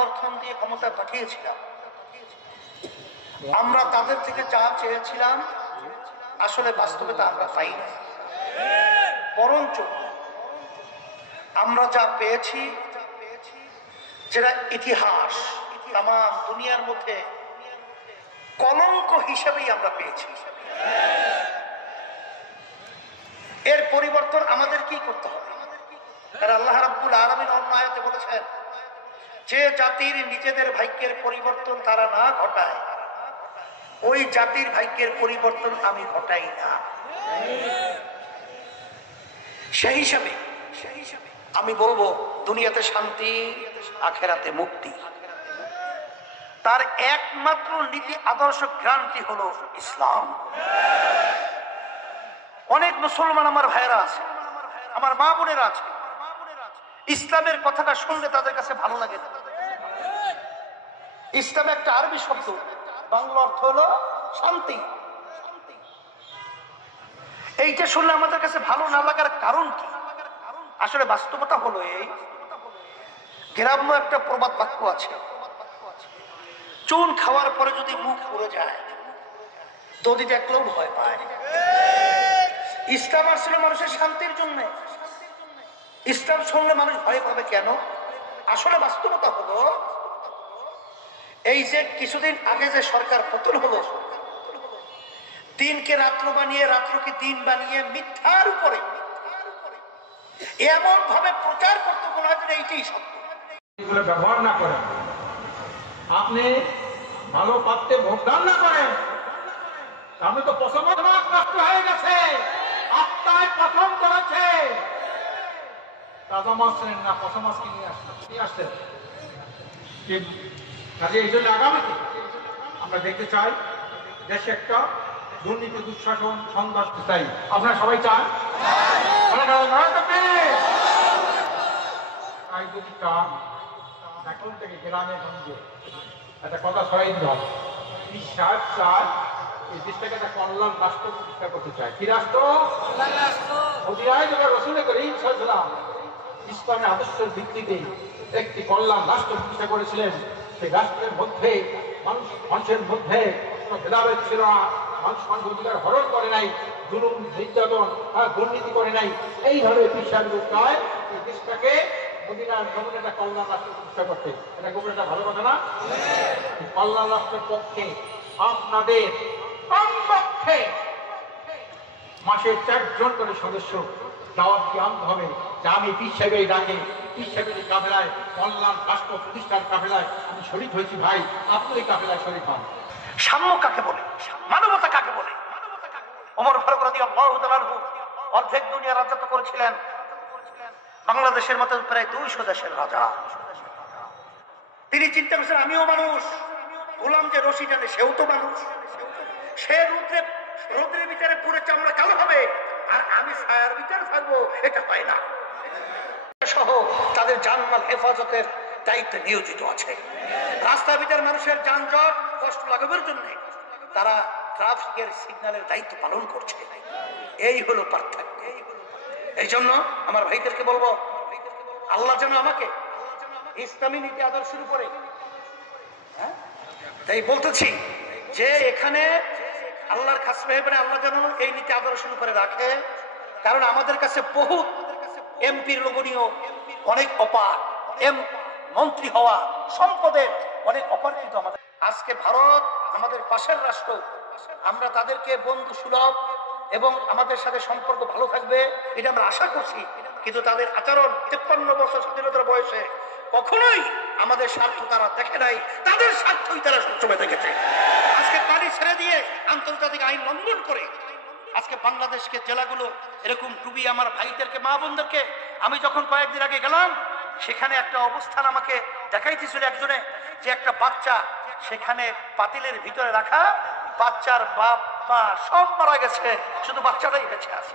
সমর্থন দিয়ে ক্ষমতায় পাঠিয়েছিলাম, আমরা তাদের থেকে যা চেয়েছিলাম আসলে বাস্তবে তা আমরা পাই না, বরঞ্চ আমরা যা পেয়েছি যেটা ইতিহাস তাম দুনিয়ার মধ্যে কলঙ্ক হিসেবেই আমরা পেয়েছি। এর পরিবর্তন আমাদের কি করতে হবে? আল্লাহ রাব্বুল আলামিন অন্য আয়াতে বলেছেন, যে জাতির নিজেদের ভাগ্যের পরিবর্তন তারা না ঘটায়, ওই জাতির ভাগ্যের পরিবর্তন আমি ঘটাই না। সেই হিসাবে আমি বলবো, দুনিয়াতে শান্তি, আখেরাতে মুক্তি, তার একমাত্র নীতি আদর্শ গ্রান্টি হলো ইসলাম। অনেক মুসলমান আমার ভাইয়েরা আছে, আমার মা বোনেরা আছে, ইসলামের কথাটা শুনলে তাদের কাছে ভালো লাগে না। ইসলাম একটা আরবি শব্দ, বাংলা অর্থ হলো শান্তি। এইটা শুনলে আমাদের কাছে ভালো না লাগার কারণ কি? আসলে বাস্তবতা হলো এই, গ্রাম্য একটা প্রবাদ বাক্য আছে, চুন খাওয়ার পরে যদি মুখ পুড়ে যায় দড়ি দেখলেও ভয় পায়। ইসলাম আসলে মানুষের শান্তির জন্য। ইসলাম শুনলে মানুষ ভয় পাবে কেন? আসলে বাস্তবতা হলো এই যে কিছুদিন আগে যে সরকার পতন হলো, দিনকে রাত্র বানিয়ে রাত্রকে দিন বানিয়ে মিথ্যার উপরে এমন ভাবে প্রচার করতে মনে হয় যে এইটাই সত্য। ব্যবহার না করেন, আপনি ভালো পাত্রে ভোটদান না করেন, আপনি তো পছন্দ নষ্ট হয়ে গেছে, আত্মায় প্রথম করেছে। তাজা মাছ নেন না, পচা মাছ কিনে আসছেন। কাজে এই জন্য আগামীতে আমরা দেখতে চাই দেশে একটা দুর্নীতি, দুঃশাসন, সন্ত্রাস চাই। আপনারা সবাই চান? যদি চান, এখন থেকে গ্রামে গঞ্জে একটা কথা ছড়াই দিতে হবে, বিশ্বাস চায় এই দেশটাকে একটা কল্যাণ রাষ্ট্র প্রতিষ্ঠা করতে চায়। কি রাষ্ট্র? রসুল করিম সাল্লাল্লাহু আলাইহি ওয়াসাল্লাম ইসলামের আদর্শের ভিত্তিতে একটি কল্যাণ রাষ্ট্র প্রতিষ্ঠা করেছিলেন। সেই রাষ্ট্রের মধ্যে মানুষের মধ্যে কোনো ভেদাভেদ ছিল না, মানুষ অধিকার হরণ করে নাই, জুলুম নির্যাতন দুর্নীতি করে নাই। এইভাবে বিশ্বাস চায় এই দেশটাকে মদিনার নমুনা একটা কল্যাণ রাষ্ট্র প্রতিষ্ঠা করতে। এটা খুব একটা ভালো কথা না? কল্যাণ রাষ্ট্রের পক্ষে আপনাদের কমপক্ষে মাসে 4 জন করে সদস্য দাওয়াত দিয়ে আনতে হবে যে আমি পীর সাহেবের ডাকে, পীর সাহেবের কাফেলায়, কল্যাণ রাষ্ট্র প্রতিষ্ঠার কাফেলায় আমি শরীক হয়েছি। ভাই, আপনি এই কাফেলায় শরীক হন। সাম্য কাকে বলে? মানবতা কাকে বলে? ওমর ফারুক রাদিয়াল্লাহু তাআলা অর্ধেক দুনিয়া রাজত্ব করেছিলেন, বাংলাদেশের মতো প্রায় 200 দেশের রাজা। তিনি চিন্তা করছেন, আমিও মানুষ, গোলাম যে রশি টানে সেও তো মানুষ, সে রোদ্রের ভিতরে পুরো চামড়া কালো হবে আর আমি ছায়ার ভিতরে থাকবো, এটা হয় না। সহ তাদের জানমাল হেফাজতের দায়িত্বে নিয়োজিত আছে। রাস্তার ভিতরে মানুষের যানজট কষ্ট লাগাবার জন্য তারা ট্রাফিকের সিগন্যালের দায়িত্ব পালন করছে। এই হলো পার্থক্য। এই জন্য আমার ভাইদেরকে বলবো, আল্লাহ যেন আমাকে ইসলামী নীতি আদর্শের উপরে, তাই বলতেছি যে এখানে আল্লাহর খাস মেহরবানি আল্লাহ যেন এই নীতি আদর্শের উপরে রাখে। কারণ আমাদের কাছে বহু এমপির লোভনীয় অনেক অপার, মন্ত্রী হওয়া, সম্পদের অনেক অপার কিন্তু আমাদের। আজকে ভারত আমাদের পাশের রাষ্ট্র, আমরা তাদেরকে বন্ধু সুলভ এবং আমাদের সাথে সম্পর্ক ভালো থাকবে এটা আমরা আশা করছি। কিন্তু তাদের আচরণ 53 বছর স্বাধীনতার বয়সে কখনোই আমাদের স্বার্থ তারা দেখে নাই, তাদের স্বার্থই তারা সবসময় দেখেছে। আজকে পানি ছেড়ে দিয়ে আন্তর্জাতিক আইন লঙ্ঘন করে আজকে বাংলাদেশকে জেলাগুলো এরকম ডুবি। আমার ভাইদেরকে, মা বোনদেরকে আমি যখন কয়েকদিন আগে গেলাম, সেখানে একটা অবস্থান আমাকে দেখাইতেছিল একজনে, যে একটা বাচ্চা সেখানে পাতিলের ভিতরে রাখা, বাচ্চার বাপ মা সব মারা গেছে, শুধু বাচ্চাটাই বেঁচে আছে।